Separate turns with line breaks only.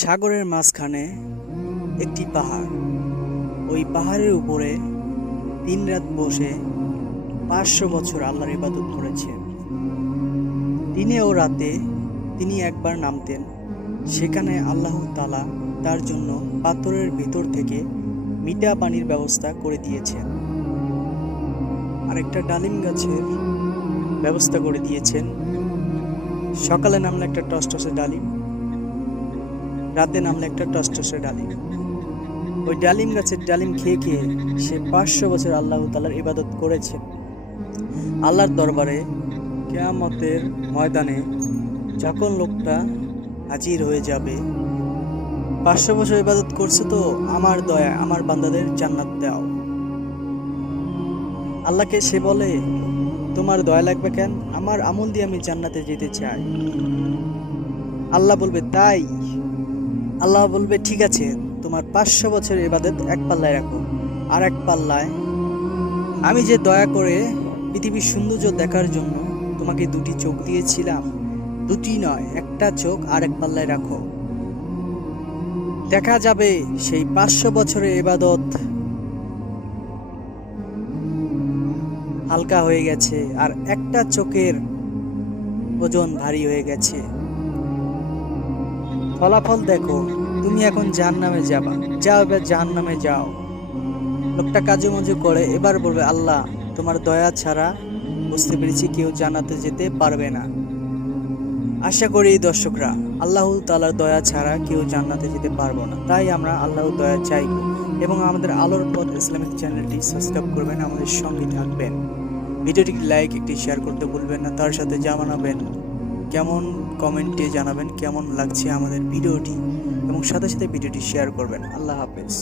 সাগরের মাঝখানে একটি পাহাড়। ওই পাহাড়ের উপরে দিন রাত বসে পাঁচশো বছর আল্লাহর ইবাদত করেছেন। দিনে ও রাতে তিনি একবার নামতেন। সেখানে আল্লাহ তালা তার জন্য পাথরের ভিতর থেকে মিঠা পানির ব্যবস্থা করে দিয়েছেন। আরেকটা ডালিম গাছের ব্যবস্থা করে দিয়েছেন। সকালে নামলে একটা টসটসে ডালিম। রাতে নামলে একটা টসটসে ডালিম। ওই ডালিম গাছের ডালিম খেয়ে খেয়ে সে পাঁচশো বছর আল্লাহ তালার ইবাদত করেছে। আল্লাহর দরবারে কেয়ামতের ময়দানে যখন লোকটা হাজির হয়ে যাবে, পাঁচশো বছর ইবাদত করছে তো আমার দয়া, আমার বান্দাদের জান্নাত দাও। আল্লাহকে সে বলে, তোমার দয়া লাগবে কেন? আমার আমল দিয়ে আমি জান্নাতে যেতে চাই। আল্লাহ বলবে, তাই। আল্লাহ বলবে, ঠিক আছে, তোমার পাঁচশো বছরের ইবাদত এক পাল্লায় রাখো। আর এক পাল্লায় আমি যে দয়া করে পৃথিবীর সৌন্দর্য দেখার জন্য তোমাকে দুটি চোখ দিয়েছিলাম, দুটি নয়, একটা চোখ আর এক পাল্লায় রাখো। দেখা যাবে সেই পাঁচশো বছরের এবাদত হালকা হয়ে গেছে, আর একটা চোখের ওজন ভারী হয়ে গেছে। ফলাফল দেখো, তুমি এখন জাহান নামে যাবা। যাও এবার জাহান নামে যাও। লোকটা কাজু মজু করে এবার বলবে, আল্লাহ, তোমার দয়া ছাড়া বুঝতে পেরেছি কেউ জানাতে যেতে পারবে না। আশা করি দর্শকরা, আল্লাহ তালার দয়া ছাড়া কেউ জান্নাতে যেতে পারব না। তাই আমরা আল্লাহ দয়া চাইব এবং আমাদের আলোর পথ ইসলামিক চ্যানেলটি সাবস্ক্রাইব করবেন, আমাদের সঙ্গে থাকবেন। ভিডিওটি লাইক, একটি শেয়ার করতে ভুলবেন না। তার সাথে জানাবেন কেমন কমেন্টে জানাবেন কেমন লাগছে আমাদের ভিডিওটি এবং সাথে সাথে ভিডিওটি শেয়ার করবেন। আল্লাহ হাফেজ।